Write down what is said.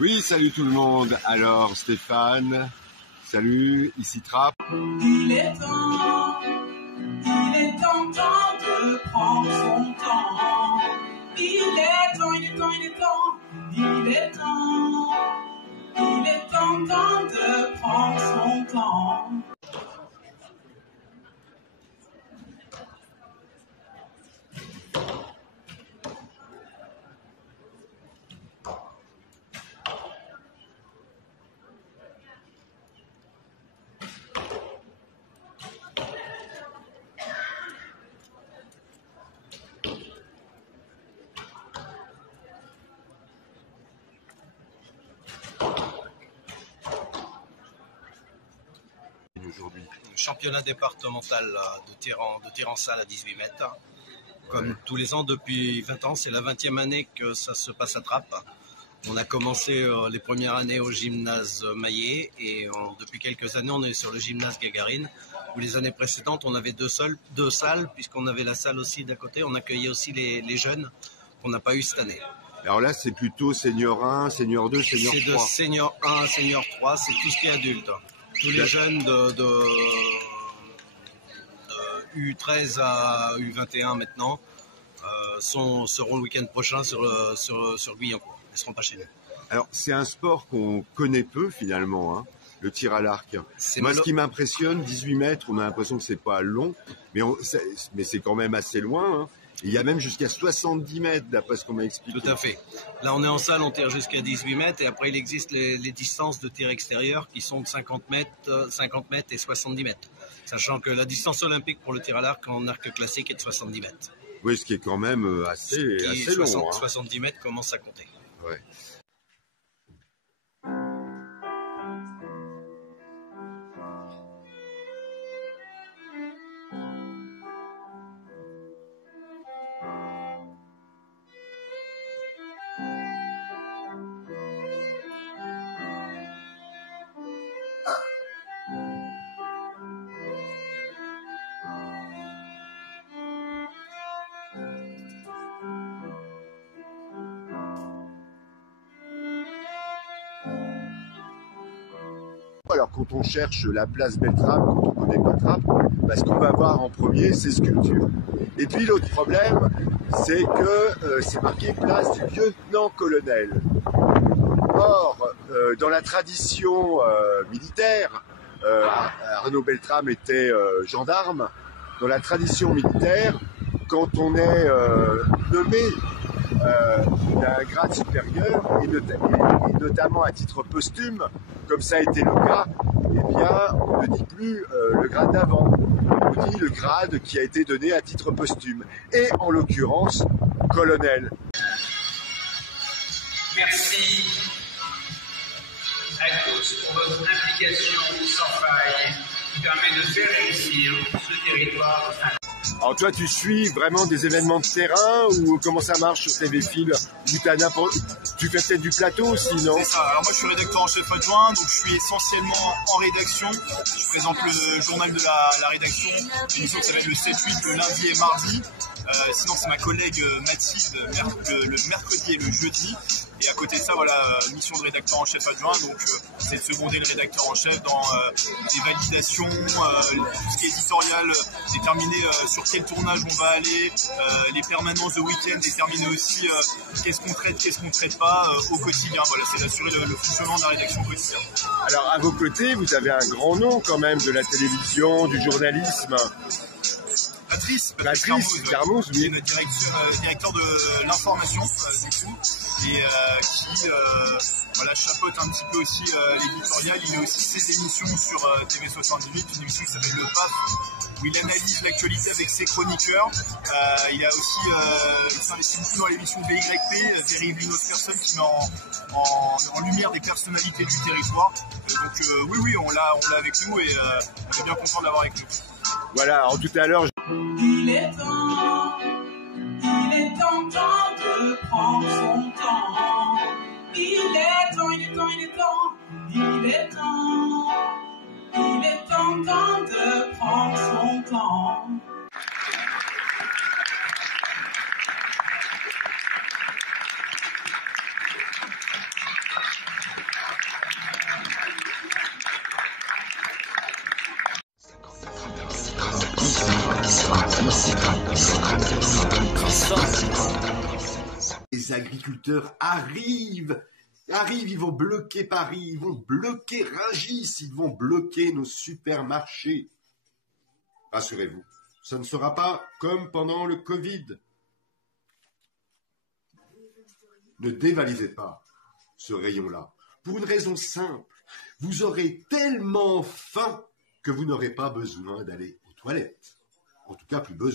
Oui, salut tout le monde. Alors, Stéphane, salut, ici Trapp. Il est temps de prendre son temps. Il est temps de prendre son temps. Aujourd'hui. Championnat départemental de tir en salle à 18 mètres. Comme tous les ans depuis 20 ans, c'est la 20e année que ça se passe à Trappes. On a commencé les premières années au gymnase Maillet et depuis quelques années on est sur le gymnase Gagarine où les années précédentes on avait deux salles puisqu'on avait la salle aussi d'à côté, on accueillait aussi les jeunes qu'on n'a pas eu cette année. Alors là c'est plutôt senior 1, senior 2, senior 3. C'est de senior 1 à senior 3, c'est tout ce qui est adulte. Tous les jeunes de U13 à U21 maintenant seront le week-end prochain sur Guyon. Ils ne seront pas chez nous. Alors c'est un sport qu'on connaît peu finalement, hein, le tir à l'arc. Moi ce qui m'impressionne, 18 mètres, on a l'impression que c'est pas long, mais c'est quand même assez loin. Hein. Il y a même jusqu'à 70 mètres d'après ce qu'on m'a expliqué. Tout à fait. Là on est en salle, on tire jusqu'à 18 mètres et après il existe les distances de tir extérieur qui sont de 50 mètres et 70 mètres. Sachant que la distance olympique pour le tir à l'arc en arc classique est de 70 mètres. Oui, ce qui est quand même assez long. 70 mètres commence à compter. Ouais. Alors quand on cherche la place Beltrame, quand on ne connaît pas Trappes, ce qu'on va voir en premier, c'est sculpture. Et puis l'autre problème, c'est que c'est marqué place du lieutenant-colonel. Or, dans la tradition militaire, Arnaud Beltrame était gendarme. Dans la tradition militaire, quand on est nommé d'un grade supérieur, et notamment à titre posthume, comme ça a été le cas, eh bien, on ne dit plus le grade d'avant, on dit le grade qui a été donné à titre posthume, et en l'occurrence, colonel. Merci à tous pour votre implication sans faille qui permet de faire réussir ce territoire. Alors toi, tu suis vraiment des événements de terrain ou comment ça marche sur TV Fil? Tu fais peut-être du plateau aussi, non? C'est ça. Alors moi, je suis rédacteur en chef adjoint, donc je suis essentiellement en rédaction. Je présente le journal de la rédaction, une émission qui s'appelle le 7-8 le lundi et mardi. Sinon, c'est ma collègue Mathilde le mercredi et le jeudi. Et à côté de ça, voilà, mission de rédacteur en chef adjoint, donc c'est de seconder le rédacteur en chef dans les validations, tout ce qui est éditorial, déterminer sur quel tournage on va aller, les permanences de week-end, déterminer aussi qu'est-ce qu'on traite pas au quotidien. Voilà, c'est d'assurer le fonctionnement de la rédaction quotidien. Alors à vos côtés, vous avez un grand nom quand même de la télévision, du journalisme. Patrice Darmous, qui est notre directeur de l'information du coup, et qui voilà, chapeaute un petit peu aussi l'éditorial. Il a aussi ses émissions sur TV78, une émission qui s'appelle Le PAF, où il analyse l'actualité avec ses chroniqueurs. Il a aussi s'investit beaucoup dans l'émission VYP, Dérive une autre personne, qui met en lumière des personnalités du territoire. Donc oui, on l'a avec nous et on est bien content de l'avoir avec nous. Voilà, alors tout à l'heure... Il est temps de prendre son temps. Il est temps de prendre son temps. Les agriculteurs arrivent, ils vont bloquer Paris, ils vont bloquer Rungis, ils vont bloquer nos supermarchés. Rassurez-vous, ça ne sera pas comme pendant le Covid. Ne dévalisez pas ce rayon-là. Pour une raison simple, vous aurez tellement faim que vous n'aurez pas besoin d'aller aux toilettes. En tout cas, plus besoin.